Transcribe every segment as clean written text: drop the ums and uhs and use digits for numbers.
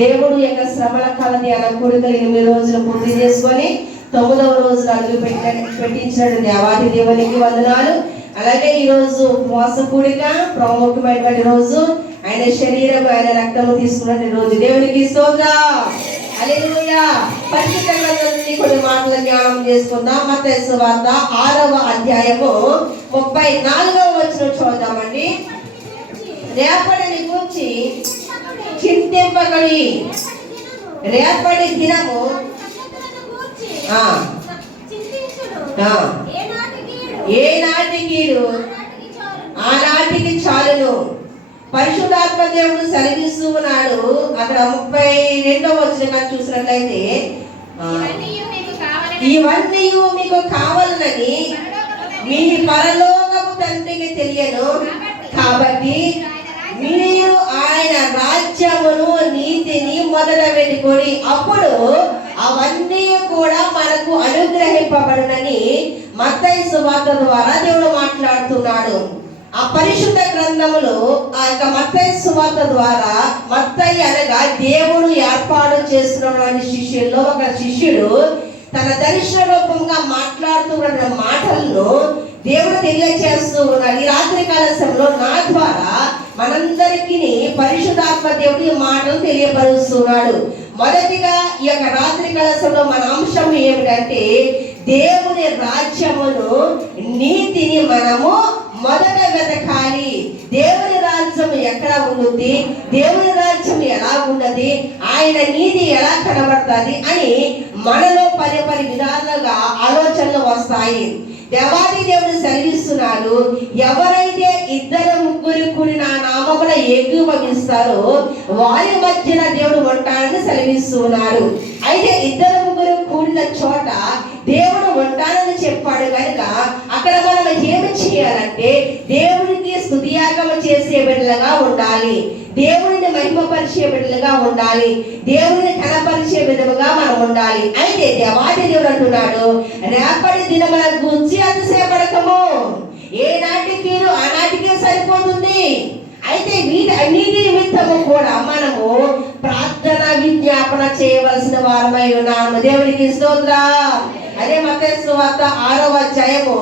దేవుడు యొక్క శ్రమల కాల ధ్యాన కూడిక 8 రోజులు పూర్తి చేసుకొని 9వ రోజు అడుగు పెట్టించినట్టు దేవాది దేవునికి వందనాలు. అలాగే ఈ రోజు ఉపవాస కూడిక ప్రాముఖ్యమైనటువంటి రోజు. ఆయన శరీరం ఆయన రక్తము తీసుకున్న రోజు. దేవునికి స్తోత్రం. హల్లెలూయా. పరిశుద్ధ గ్రంథం నుండి కొన్ని మాటలు జ్ఞానం చేసుకుందాం. మత్తయి సువార్త 6వ అధ్యాయము 34వ వచనం చూద్దామండి. రేపటిని గురించి చింతింపకడి, రేపటి దినము ఏనాటికి ఆనాటికి చాలును. పరిశుద్ధాత్మ దేవుడు సెలవిస్తూ ఉన్నాడు. అక్కడ 32వ వచనం చూసినట్లయితే, ఇవన్నీ మీకు కావాలని మీ పరలోకపు తండ్రికి తెలియను, కాబట్టి మీరు ఆయన రాజ్యమును నీతిని మొదట పెట్టుకొని అప్పుడు అవన్నీ కూడా మనకు అనుగ్రహింపబడునని మత్తయి సువార్త ద్వారా దేవుడు మాట్లాడుతున్నాడు. ఆ పరిశుద్ధ గ్రంథములో ఆ యొక్క మత్తయి సువార్త ద్వారా, మత్తయి అనగా దేవుడు ఏర్పాటు చేస్తున్నటువంటి శిష్యుల్లో ఒక శిష్యుడు తన దర్శన రూపంగా మాట్లాడుతున్న మాటలను దేవుడు తెలియజేస్తూ ఉన్నాడు. ఈ రాత్రి కాల సమయంలో నా ద్వారా మనందరికీ పరిశుద్ధాత్మ దేవుడి మాటలు తెలియపరుస్తున్నాడు. మొదటిగా ఈ యొక్క రాత్రి కాల సమయంలో మన అంశం ఏమిటంటే, దేవుని రాజ్యమును నీతిని మనము మొదట వెతకాలి. దేవుని రాజ్యం ఎక్కడ ఉన్నది, దేవుని రాజ్యం ఎలా ఉన్నది, ఆయన నీతి ఎలా కనబడుతుంది అని మనలో పరి విధాలుగా ఆలోచనలు వస్తాయి. దేవాది దేవుడు సెలవిస్తున్నాడు, ఎవరైతే 2-3 కూడి నా నామమున ఏకీభవిస్తారో వారి మధ్యన దేవుడు ఉంటాడని సెలవిస్తున్నాడు. అయితే 2-3 కూడిన చోట దేవుడు ఉంటానని చెప్పాడు కనుక అక్కడ మనం ఏమి చేయాలంటే, దేవుడికి స్తుతియాగం చేసే బిడ్డలుగా ఉండాలి, దేవుడిని మహిమపరిచే బిడ్డలుగా ఉండాలి, దేవుడిని కనపరిచే విధముగా మనం ఉండాలి. అయితే దేవాది దేవుడు అంటున్నాడు, రేపటి దినమున గురించి అతిశయపడకము, ఏనాటికి ఆనాటికే సరిపోతుంది. అయితే వీటన్నిటి నిమిత్తము కూడా మనము ప్రార్థన విజ్ఞాపన చేయవలసిన వారమై ఉన్నాము. దేవునికి స్తోత్రం. అదే మత్తయి సువార్త 6వ అధ్యాయము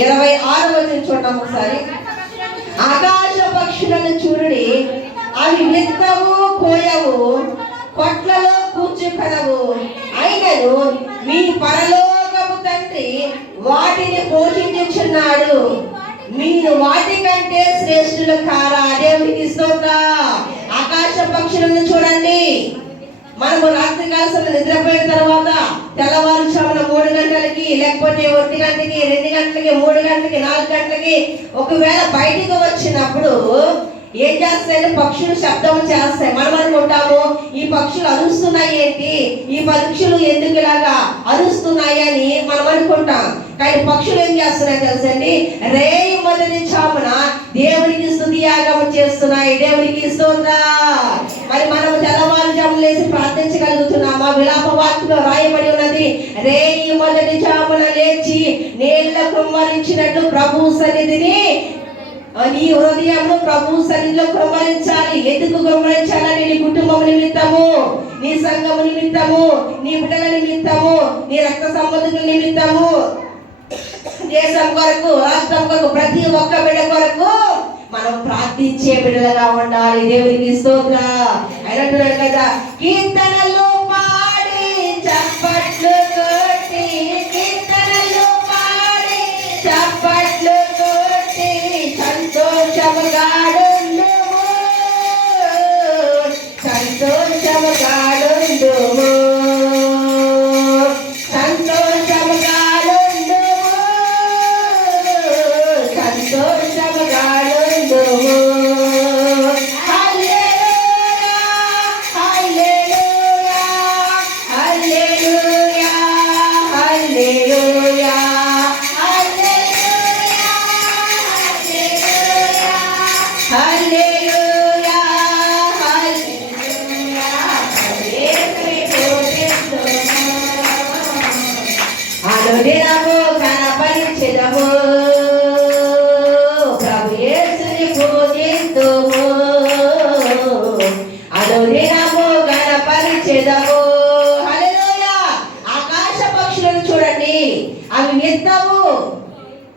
26వ వచనం చూద్దాం ఒకసారి. ఆకాశ పక్షులను చూడుడి, అవి విత్తవు కోయవు, కొట్లలో కూర్చుకొనవు, అయినను మీ పరలోకపు తండ్రి వాటిని పోషించుచున్నాడు. మీరు వాటికంటే శ్రేష్ఠులు కారా? దేవునికి స్తోత్రం. ఆకాశ పక్షులను చూడండి. మనము రాత్రి కాలం నిద్రపోయిన తర్వాత తెల్లవారుజామున 3 గంటలకి, లేకపోతే 1 గంటకి, 2 గంటలకి, 3 గంటలకి, 4 గంటలకి ఒకవేళ బయటికి వచ్చినప్పుడు ఏం చేస్తాయి? పక్షులు శబ్దం చేస్తాయి. మనం అనుకుంటాము, ఈ పక్షులు అరుస్తున్నాయి ఏంటి, ఈ పక్షులు ఎందుకు ఇలాగా అరుస్తున్నాయి అని మనం అనుకుంటాం. కానీ పక్షులు ఏం చేస్తున్నాయి తెలుసండి? రేయి మొదటి చామున దేవునికి స్తుతియాగం చేస్తున్నాయి. దేవునికి స్తోత్రం. మరి మనం తెల్లవారుజామున లేచి ప్రార్థించగలుగుతున్నామా? విలాప వాక్యంలో రాయబడి ఉన్నది, రేయి మొదటి చామున లేచి నీళ్ళ కుమ్మరించినట్లు ప్రభు సన్నిధిని నీ హృదయంలో ప్రభు సన్నిధిలో కుమ్మరించాలి. ఎందుకు కుమ్మరించాలని? నీ కుటుంబం నిమిత్తము, నీ సంఘము నిమిత్తము, నీ బిడ్డల నిమిత్తము, నీ రక్త సంబంధికుల నిమిత్తము, దేశం కొరకు, రాష్ట్రం కొరకు, ప్రతి ఒక్క బిడ్డ కొరకు మనం ప్రార్థించే బిడ్డలుగా ఉండాలి. దేవునికి స్తోత్రం. అయినట్టున్నాడు కదా, కీర్తనలు పాడి చప్పట్లు కొట్టి, కీర్తనలు పాడి చప్పట్లు కొట్టి సంతోషముగాడుందుము, సంతోషముగాడుందుము, అనుదినము కనపరిచెదము, ప్రభు యేసుని పూజింతుము, అనుదినము గణపరిచెదము. హల్లెలూయా. ఆకాశ పక్షులను చూడండి, అవి విత్తవు,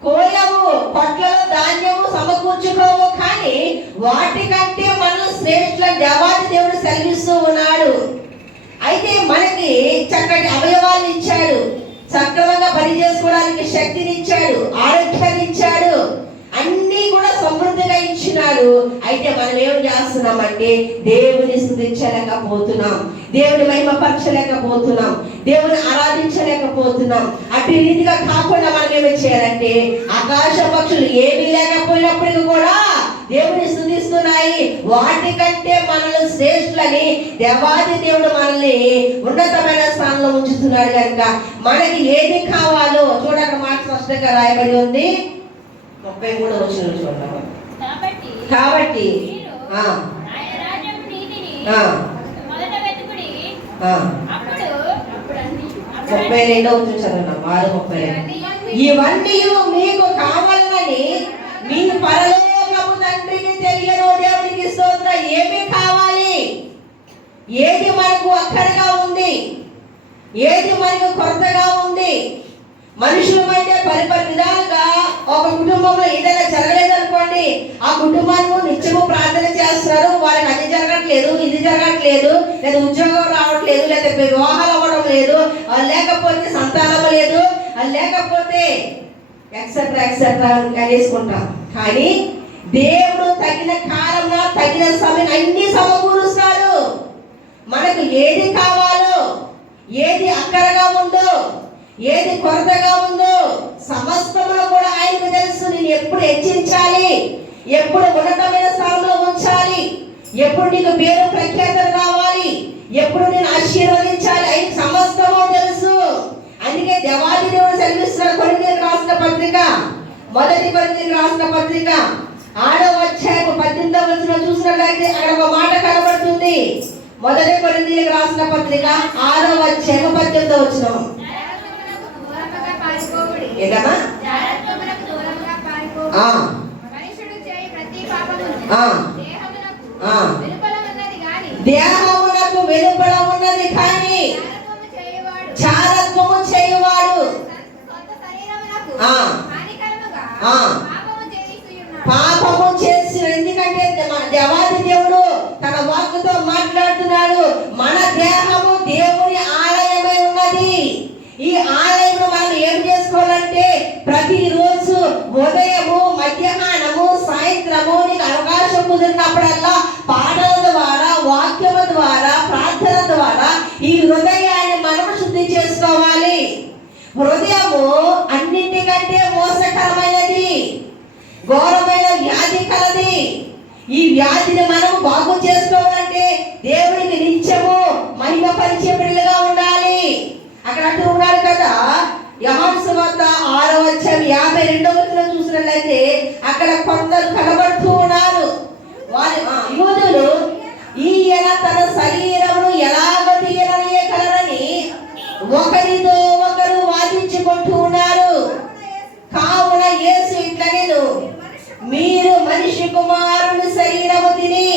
కోయవు, కొట్లలో ధాన్యము సమకూర్చుకోవు, కానీ వాటికంటే మనం శ్రేష్ఠ దేవాది దేవుడు సెలవిస్తూ ఉన్నాడు. అయితే మనకి చక్కటి అవయవాలను ఇచ్చాడు, సక్రమంగా పని చేసుకోవడానికి శక్తిని ఇచ్చాడు, ఆరోగ్యాన్ని ఇచ్చాడు, అన్నీ కూడా సమృద్ధిగా ఇచ్చినాడు. అయితే మనం ఏం చేస్తున్నామంటే దేవుని స్తుతించలేకపోతున్నాం, దేవుని మహిమపరచలేకపోతున్నాం, దేవుని ఆరాధించలేకపోతున్నాం. అటు రీతిగా కాకుండా మనం ఏమి చేయాలంటే ఆకాశ పక్షులు ఏమీ లేకపోయినప్పటికీ కూడా దేవుని స్తుతిస్తున్నాయి. వాటికంటే మనల్ని శ్రేష్ఠులని దేవాది దేవుడు మనల్ని ఉన్నతమైన స్థానంలో ఉంచుతున్నాడు. కనుక మనకి ఏది కావాలో చూడక మాట స్పష్టంగా రాయబడి ఉంది. 33వ వచనం చూద్దాం. కాబట్టి 32వ వచనం చదువున్నాం. 6:32. ఇవన్నీ మీకు కావాలని మీ పరలోకపు తండ్రికి తెలియను. దేవునికి స్తోత్రం. ఏమి కావాలి, ఏది మనకు అక్కరగా ఉంది, ఏది మనకు కొరతగా ఉంది, మనుషుల మధ్య పరిపరి విధాలుగా ఒక కుటుంబంలో ఏదైనా జరగలేదనుకోండి, ఆ కుటుంబాన్ని నిత్యము ప్రార్థన చేస్తున్నారు, వాళ్ళకి అది జరగట్లేదు, ఇది జరగట్లేదు, లేదా ఉద్యోగం రావట్లేదు, లేదా వివాహాలు అవ్వడం లేదు, లేకపోతే సంతానం లేదు, లేకపోతే ఎక్సెట్రా ఎక్సెట్రా వేసుకుంటాం. కానీ దేవుడు తగిన కాలంలో తగిన సమయం అన్ని సమకూరుస్తాడు. మనకు ఏది కావాలో, ఏది అక్కరగా ఉందో, ఏది కొరతగా ఉందో సమస్తములో కూడా ఆయనకు తెలుసు. నేను ఎప్పుడు హెచ్చించాలి, ఎప్పుడు ఉన్నతమైన స్థానంలో ఉంచాలి, ఎప్పుడు నీకు పేరు ప్రఖ్యాతలు రావాలి, ఎప్పుడు నేను ఆశీర్వదించాలి, ఆయన సమస్తము తెలుసు. అందుకే దేవాది దేవుడు సెలవిస్తున్నాడు. కొరింథీయులకు రాసిన పత్రిక, మొదటి కొరింథీయులకు రాసిన పత్రిక 6వ అధ్యాయం 18వ వచనం చూసినట్లయితే అక్కడ ఒక మాట కనబడుతుంది. మొదటి కొరింథీయులకు రాసిన పత్రిక 6వ అధ్యాయం 18వ వచనం. ఏదమ్మా? దేహమునకు వెలుపల ఉన్నది కానీ చారత్వము చేయువాడు పాపము చేసి. ఎందుకంటే దేవాది దేవుడు తన వాక్కుతో మాట్లాడుతున్నాడు. మన దేహము దేవుని ఆలయమై ఉన్నది. ఈ ఆలయంలో మనం ఏం చేసుకోవాలంటే ప్రతిరోజు ఉదయము, మధ్యాహ్నము, సాయంత్రము నీకు అవకాశం కుదిరినప్పుడల్లా పాటల ద్వారా, వాక్యము ద్వారా, ప్రార్థన ద్వారా ఈ హృదయాన్ని మనం శుద్ధి చేసుకోవాలి. హృదయము అన్నింటికంటే మోసకరమైనది, ఘోరమైన వ్యాధి కలది. ఈ వ్యాధిని మనం బాగు చేసుకోవాలంటే దేవుడికి నిత్యము మహిమ పరిచయ బిడ్డలుగా ఉండాలి. అక్కడ అంటూ ఉన్నాడు కదా, యోహాను సువార్త 6వ అధ్యాయం 52వ వచనం చూసినట్లయితే అక్కడ కొందరు కనబడుతూ ఉన్నారు. వారి యూదులు ఈయన తన శరీరమును ఎలాగ తీయనకలరని ఒకరితో ఒకరు వాదించుకుంటూ ఉన్నారు. కావున యేసు ఇట్లనెను, మీరు మనిషి కుమారుని శరీరము తిని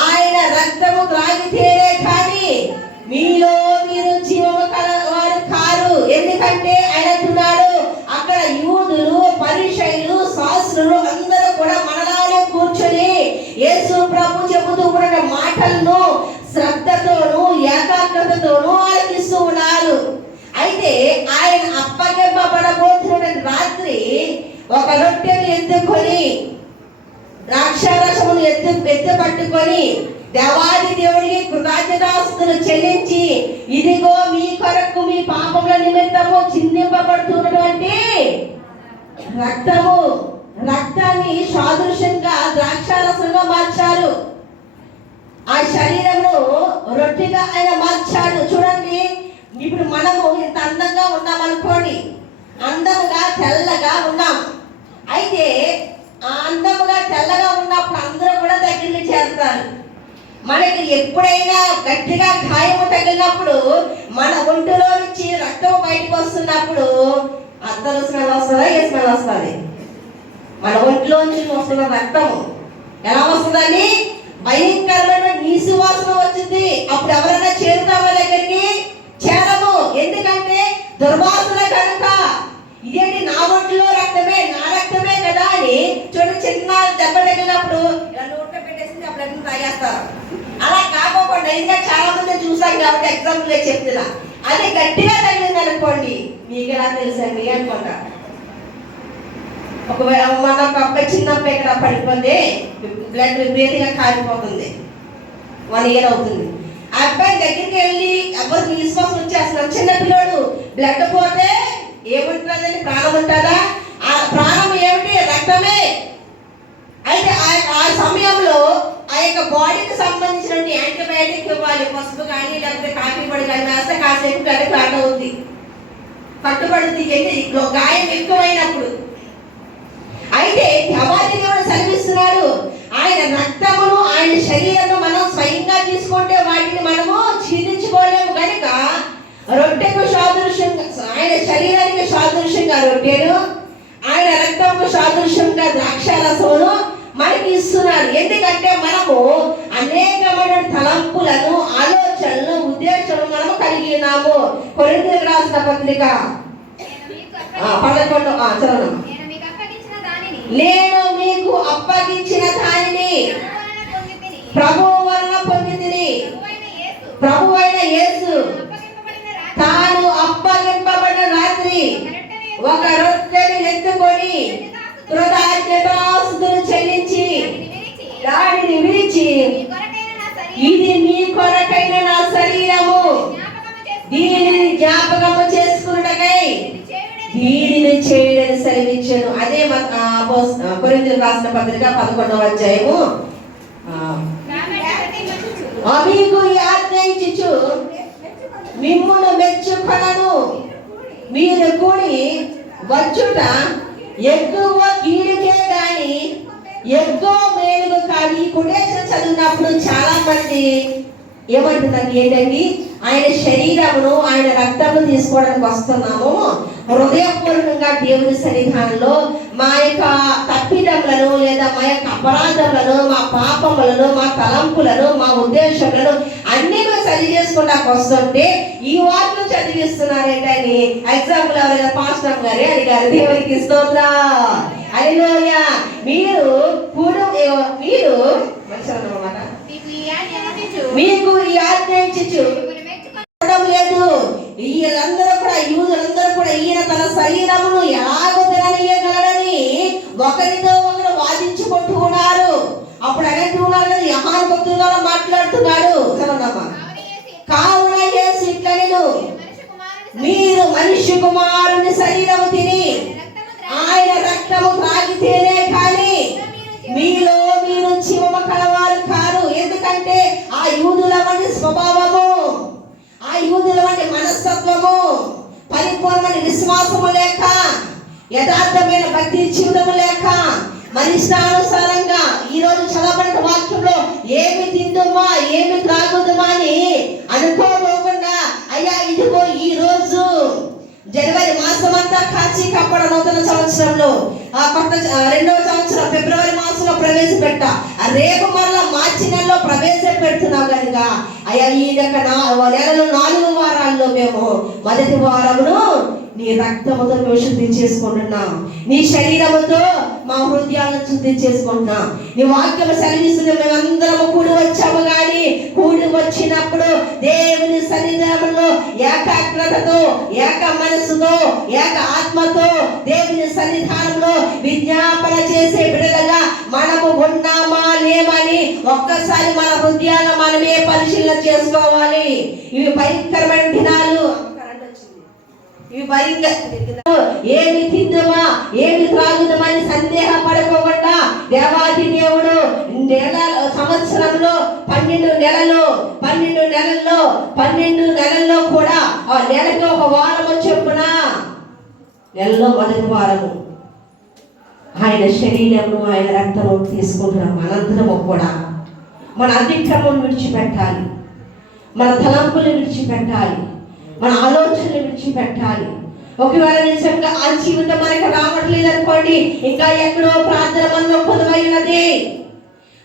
ఆయన రక్తము త్రాగితేనే కానీ మీలో మీరు జీవము కలవారు కారు. ఎందుకంటే ఆయన అంటున్నాడు, అక్కడ యూదులు, పరిసయ్యులు, శాస్త్రులు అందరూ కూడా మనలానే కూర్చొని యేసు ప్రభు చెబుతూ ఉన్న మాటలను శ్రద్ధతోనూ ఏకాగ్రతతోనూ ఆలకిస్తూ ఉన్నారు. అయితే ఆయన అప్పగింపబడబోతున్న రాత్రి ఒక రొట్టెను ఎత్తుకొని, ద్రాక్షారసమును ఎత్తు పట్టుకొని దేవాది దేవుడికి కృతజ్ఞతాస్తుతులు చెల్లించి, ఇదిగో మీ కొరకు మీ పాపముల నిమిత్తము చిందింపబడుతున్నటువంటి రక్తము, రక్తాన్ని సాదృశ్యంగా ద్రాక్షారసంగా మార్చారు. ఆ శరీరము రొట్టెగా ఆయన మార్చాడు. చూడండి, ఇప్పుడు మనము ఇంత అందంగా ఉన్నాం అనుకోండి, అందంగా తెల్లగా ఉన్నాం. అయితే ఆ అందముగా తెల్లగా ఉన్నప్పుడు అందరూ కూడా దగ్గరికి చేస్తారు. మనకి ఎప్పుడైనా గట్టిగా గాయము తగిలినప్పుడు, మన ఒంటిలో నుంచి రక్తం బయటకు వస్తున్నప్పుడు అందరూ స్మెల్ వస్తుందా? ఏ స్మెల్ వస్తుంది? మన ఒంటిలో నుంచి వస్తున్న రక్తం ఎలా వస్తుందని భయంకరమైన నీసు వాసన దెబ్బ తగిలినప్పుడు ఇలా నోట్లో పెట్టేసి ఆ బ్లడ్ తాగేస్తారు. అలా కాకోకుండా ఇంకా చాలా మంది చూసాం కాబట్టి ఎగ్జాంపుల్ చెప్తున్నా. అది గట్టిగా తగిలింది అనుకోండి, మీకు ఎలా తెలుసండి అనుకుంటా. ఒకవేళ మన ఒక అబ్బాయి చిన్న అబ్బాయి ఇక్కడ పడిపోతే బ్లడ్ విపరీతంగా కారిపోతుంది, 1 year అవుతుంది. ఆ అబ్బాయి దగ్గరికి వెళ్ళి అబ్బాయికి విశ్వాసం వచ్చేస్తున్నాడు. చిన్నపిల్లోడు బ్లడ్ పోతే ఏముంటుందని, ప్రాణం ఉంటుందా? ఆ ప్రాణం ఏమిటి? రక్తమే. అయితే ఆ సమయంలో ఆ యొక్క బాడీకి సంబంధించిన యాంటీబయాటిక్ ఇవ్వాలి. పసుపు కానీ లేకపోతే కాఫీ పొడి కానీ వేస్తే కాసేపు గడ్డ ఫ్లాట్ అవుతుంది, పట్టుబడుతుంది గాయం ఎక్కువైనప్పుడు. అయితే దేవాది దేవుడు సెలవిస్తున్నాడు, ఆయన రక్తమును ఆయన శరీరము మనం స్వయంగా తీసుకుంటే వాటిని మనము ఛీదించుకోలేము కనుక రొట్టెకు సాదృశ్యంగా, ఆయన శరీరానికి సాదృశ్యంగా రొట్టెను, ఆయన రక్తముకు సాదృశ్యంగా ద్రాక్షారసమును మనకి ఇస్తున్నాడు. ఎందుకంటే మనము అనేకమైన తలంపులను, ఆలోచనలు, ఉద్దేశాలను మనము కలిగి ఉన్నాము. కొరింథీయులకు రాసిన పత్రిక 11 చదవండి. నేను మీకు అప్పగించిన దానిని ప్రభువు వలన పొందితిని. ప్రభువైన యేసు తాను అప్పగింపబడిన రాత్రి ఒక రొట్టెని ఎత్తుకొని కృతజ్ఞతాస్తుతులు చెల్లించి దానిని విరిచి, ఇది మీ కొరకైన నా శరీరము, దీనిని జ్ఞాపకము చేసుకున్నకై దీనిని చేయడని సెలవిచ్చాను. అదే కొరింథీయులకు రాసిన పత్రిక 11వ అధ్యాయము. మీకు ఈ ఆజ్ఞ ఇచ్చుచు మిమ్మును మెచ్చుకొనను, మీరు కూడి వచ్చుట ఎక్కువ కీడుకే గాని ఎక్కువ మేలుగు కాదు. ఈ కొటేషన్ చదివినప్పుడు చాలా మంది ఏమంటున్నారు ఏంటండి, ఆయన శరీరమును ఆయన రక్తమును తీసుకోవడానికి వస్తున్నాము, హృదయపూర్వకంగా దేవుని సన్నిధానంలో మా యొక్క తప్పిదములను లేదా మా యొక్క అపరాధములను, మా పాపములను, మా తలంపులను, మా ఉద్దేశములను అన్ని సరి చేసుకుంటాకు వస్తుంటే ఈ వాక్యం చదివిస్తున్నారేంటని ఎగ్జాంపుల్ ఎవరైనా పాస్టర్ గారే అడిగారు. దేవునికి స్తోత్రం, హల్లెలూయా. మీరు అన్నమాట, మీకు ఈ ఆజ్ఞ ఇచ్చుచు లేదు. వీళ్ళందరూ కూడా, యూదులందరూ కూడా ఈయన తన శరీరమును ఎలాగో తిననీయగలడని ఒకరితో ఒకరు వాదించుకుంటున్నారు. అప్పుడు అంటున్నారు కదా, యోహాను భక్తులు మాట్లాడుతున్నాడు. కావున యేసు ఇట్లనెను, మీరు మనిషి కుమారుని శరీరము తిని ఆయన రక్తము త్రాగితేనే కానీ మీలో మీరు జీవము కలవారు కారు. ఎందుకంటే ఆ యూదుల వంటి స్వభావము, ఆ యూదుల వంటి మనస్తత్వము, పరిపూర్ణమైన విశ్వాసము లేక, యథార్థమైన భక్తి జీవితము లేక, మనిష్టానుసారంగా ఈ రోజు చదవబడిన వాక్యంలో ఏమి తిందుమా ఏమి త్రాగుదుమా అని అనుకోకుండా, అయ్యా ఇదిగో ఈ రోజు జనవరి మాసం అంతా కాచి కప్పడ నూతన సంవత్సరంలో కొత్త 2వ సంవత్సరం ఫిబ్రవరి మాసంలో ప్రవేశపెట్ట, రేపు మరలా మార్చి నెలలో ప్రవేశపెడుతున్నాం కనుక అయ్యా ఈ నెలలో 4 వారాల్లో మేము మొదటి వారమును నీ రక్తముతో మేము శుద్ధి చేసుకుంటున్నాం, నీ శరీరముతో మా హృదయాలను శుద్ధి చేసుకుంటున్నాం. నీ వాక్యము సెలవిస్తున్న మేమందరము కూడి వచ్చాము, కానీ కూడి వచ్చినప్పుడు దేవుని సన్నిధానంలో ఏకాగ్రతతో, ఏక మనసుతో, ఏక ఆత్మతో దేవుని సన్నిధానంలో విజ్ఞాపన చేసే బిడ్డలుగా మనము ఉన్నామా లేమని ఒక్కసారి మన హృదయాలను మనమే పరిశీలన చేసుకోవాలి. ఇవి భయంకరమైన దినాలు. ఏమి తిందుమా ఏమి త్రాగుదామని సందేహపడకోకుండా దేవాది దేవుడు సంవత్సరంలో 12 నెలల్లో కూడా ఆ నెలకి ఒక వారము చొప్పున నెలలో మొదటి వారము ఆయన శరీరము ఆయన రక్తము తీసుకుంటున్నాం. మనందరము కూడా మన అతిక్రమం విడిచిపెట్టాలి, మన తలంపులు విడిచిపెట్టాలి, మన ఆలోచనలు విడిచిపెట్టాలి. ఒకవేళ నిజంగా ఆ జీవితం మనకు రావట్లేదు అనుకోండి, ఇంకా ఎక్కడో ప్రార్థన మనలో పొదవైనది,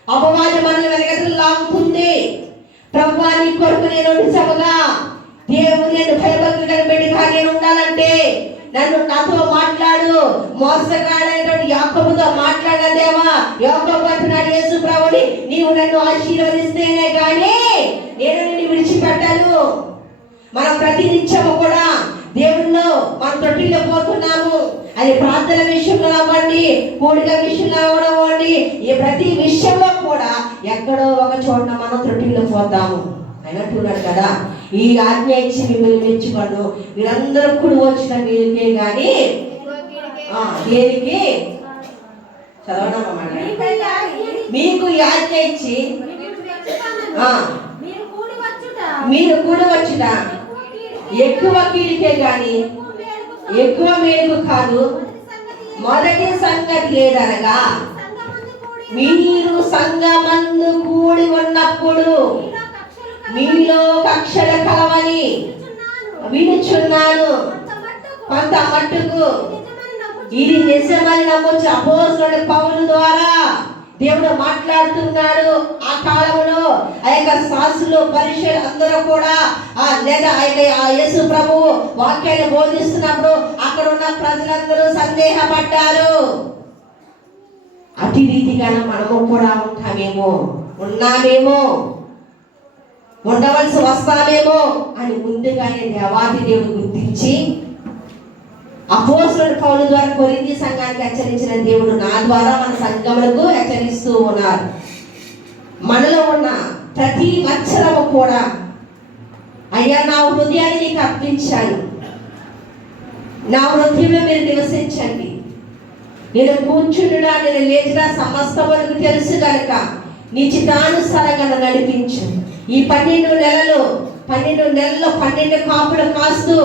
అపవాది మనల్ని వెనకలు లాగుతుంది. ప్రభువా నీ కొరకు నేను నిజముగా దేవుని భయభక్తులు కనిపెట్టిగా నేను ఉండాలంటే నాతో మాట్లాడు. మోసగాడైనటువంటి యాకోబుతో మాట్లాడిన దేవా, యాకోబు అంటున్నాడు యేసు ప్రభుని, నీవు నన్ను ఆశీర్వదిస్తేనే కానీ నేను నిన్ను విడిచిపెట్టాను. మనం ప్రతి నిత్యము కూడా దేవుడిలో మనం తొట్టిలో పోతున్నాము. అది ప్రార్థన విషయంలో అవ్వండి, కూడిక విషయంలో అవ్వండి, ఈ ప్రతి విషయంలో కూడా ఎక్కడో ఒక చోట మనం తొట్టిలో పోతాము. ఆయన అంటున్నాడు కదా, ఈ ఆజ్ఞ ఇచ్చి మిమ్మల్ని మెచ్చుకోను, మీరందరూ కూడి వచ్చిన మీకే కానీ దేనికి చదవడం మీకు ఈ ఆజ్ఞ ఇచ్చి మీరు కూడి వచ్చుట ఎక్కువ కీడికే గాని ఎక్కువ మేలుకు కాదు. మొదటి సంగతి ఏదనగా మీరు సంఘమందు కూడి ఉన్నప్పుడు మీలో కక్షల కలవని వినుచున్నాను. కొంత మట్టుకు ఇది నిజమని నమ్మొచ్చు. అపోస్తలుడైన పౌలు ద్వారా దేవుడు మాట్లాడుతున్నాడు. ఆ కాలంలో ఆ యొక్క శాస్త్రులు, పరిచయులు అందరూ కూడా లేదా ఆ యేసు ప్రభు వాక్యాన్ని బోధిస్తున్నప్పుడు అక్కడ ఉన్న ప్రజలందరూ సందేహపడ్డారు. అతి రీతిగా మనము కూడా ఉన్నామేమో, ఉండవలసి వస్తామేమో అని ముందుగానే దేవాది దేవుడు గుర్తించి అపోస్తలుడైన పౌలు ద్వారా కొరింథీ సంఘానికి హెచ్చరించిన దేవుడు నా ద్వారా మన సంఘములకు హెచ్చరిస్తూ ఉన్నారు. మనలో ఉన్న ప్రతి మచ్చరము కూడా అయ్యా నా హృదయాన్ని నీకు అర్పించాను, నా హృదయంలో మీరు నివసించండి, నేను కూర్చుండుడా నేను లేచినా సమస్తములకు తెలుసు కనుక నీ చిత్తానుసారంగా నన్ను నడిపించు. ఈ 12 నెలల్లో 12 కాపులు కాస్తూ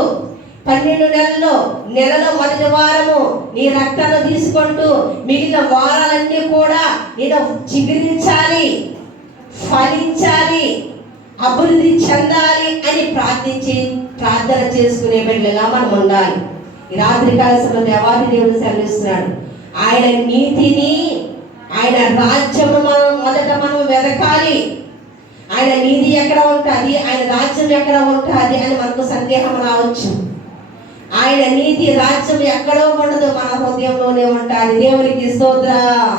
12 నెలలో మొదటి వారము నీ రక్తాన్ని తీసుకుంటూ మిగిలిన వారాలన్నీ కూడా నేను చిగురించాలి, ఫలించాలి, అభివృద్ధి చెందాలి అని ప్రార్థన చేసుకునే బిడ్డలుగా మనం ఉండాలి. ఈ రాత్రి కాలంలో దేవాది దేవుడు సెలవిస్తున్నాడు. ఆయన నీతిని, ఆయన రాజ్యము మనం వెతకాలి. ఆయన నీతి ఎక్కడ ఉంటుంది, ఆయన రాజ్యం ఎక్కడ ఉంటుంది అని మనకు సందేహం రావచ్చు. ఆయన నీతి రాజ్యం ఎక్కడో ఉండదు, మన హృదయంలోనే ఉంటుంది. దేవునికి స్తోత్రం.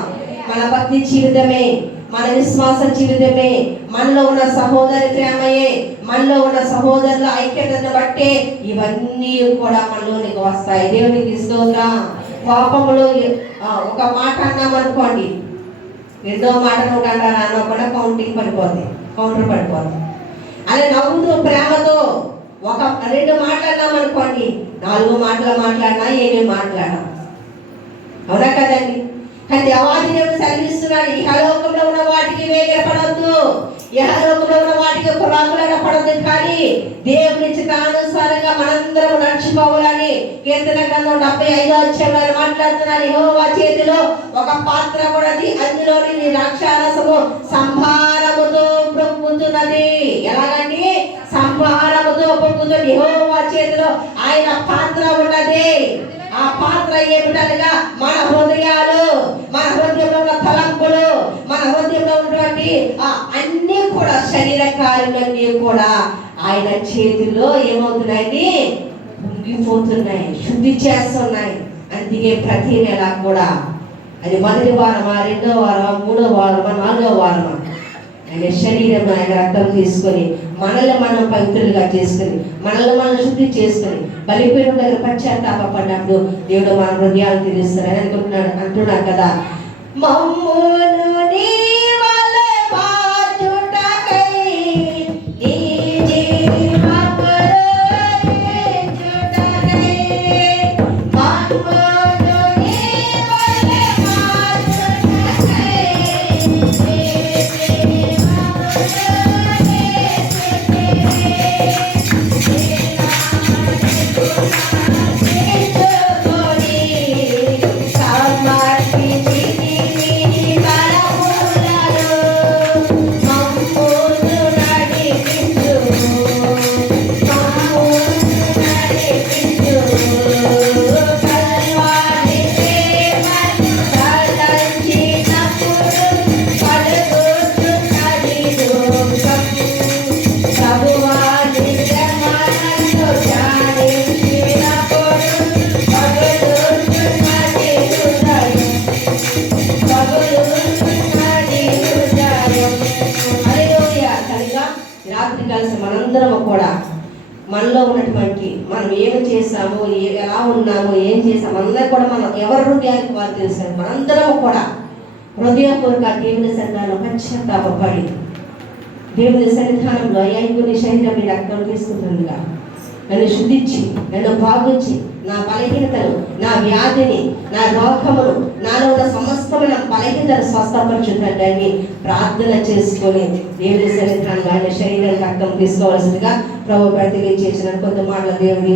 మన భక్తి జీవితమే, మన విశ్వాస జీవితమే, మనలో ఉన్న సహోదరి ప్రేమయే, మనలో ఉన్న సహోదరుల ఐక్యతను బట్టే ఇవన్నీ కూడా మనలోనికి వస్తాయి. దేవునికి స్తోత్రం. కోపంలో ఒక మాట అన్నామనుకోండి, రెండో మాట నువ్వు అన్నా కూడా కౌంటర్ పడిపోతుంది. అలా నవ్వుతూ ప్రేమతో ఒక 2 మాట్లాడినామనుకోండి, 4 మాటలు మాట్లాడినా ఏమేమి మాట్లాడా, అవునా కదండి? కానీ దేవాది దేవుడు సెలవిస్తున్నాడు, ఇహలోకంలో ఉన్న వాటికి వేగపడద్దు, ఇహలోకంలో ఉన్న వాటికి పురాకులపడద్దు, కానీ దేవుని చిత్తానుసారంగా మనందరం నడుచుకోవాలని కీర్తన గ్రంథం 75వ అధ్యాయంలో మాట్లాడుతున్నాడు. యెహోవా చేతిలో ఒక పాత్ర ఉన్నది, అందులోని నీ ద్రాక్షారసము సంభారముతో పొంగుతున్నది. ఎలాగండి? సంభారముతో పొంగుతుంది. యెహోవా చేతిలో ఆయన పాత్ర ఉన్నది. ఆ పాత్ర ఏమిటనగా మన హృదయాలు, మన హృదయంలో ఉన్న తలంపులు, మన హృదయంలో ఉన్నటువంటి అన్ని కూడా శరీర కార్యాలన్నీ కూడా ఆయన చేతుల్లో ఏమవుతున్నాయండి? పొంగిపోతున్నాయి, శుద్ధి చేస్తున్నాయి. అందుకే ప్రతి నెల కూడా అది మొదటి వారమా, 2వ వారమా, 3వ వారమా, 4వ వారమా ఆయన శరీరం, ఆయన రక్తం తీసుకొని మనల్ని మనం పవిత్రులుగా చేసుకుని మనల్ని మనం శుద్ధి చేసుకుని బలిపీఠం దగ్గర పశ్చాత్తాపడినప్పుడు దేవుడు మన హృదయాలు తీరుస్తారని అంటున్నాడు కదా. మమ్మును నీ వలె మార్చుటకై నీ జీవములో నిలుచుటకై మమ్మును నీ వలె మార్చుటకై సమర్పించి కలిసి మనందరము కూడా మనలో ఉన్నటువంటి మనం ఏమి చేసాము, ఎలా ఉన్నాము, ఏం చేసాము అందరూ కూడా మనం ఎవరి హృదయానికి వారు తెలుసారు. మనందరము కూడా హృదయపూర్వక దేవుని సన్నిధానంలో పశ్చాత్తాపడి దేవుని సన్నిధానంలో అయ్యా శరీరం మీ రక్తం తీసుకుంటుందిగా నన్ను శుద్ధించి, నన్ను బాగుంచి, నా బలహీనతను, నా వ్యాధిని, నా రోగమును, నాలో ఉన్న సమస్తమైన బలహీనతను స్వస్థపరచుతాడని ప్రార్థన చేసుకొని దేవుని సన్నిధానంలో ఆయన శరీరం రక్తం తీసుకోవాల్సిందిగా ప్రభు ప్రతిజ్ఞ చేసిన కొంత మాటల దేవుని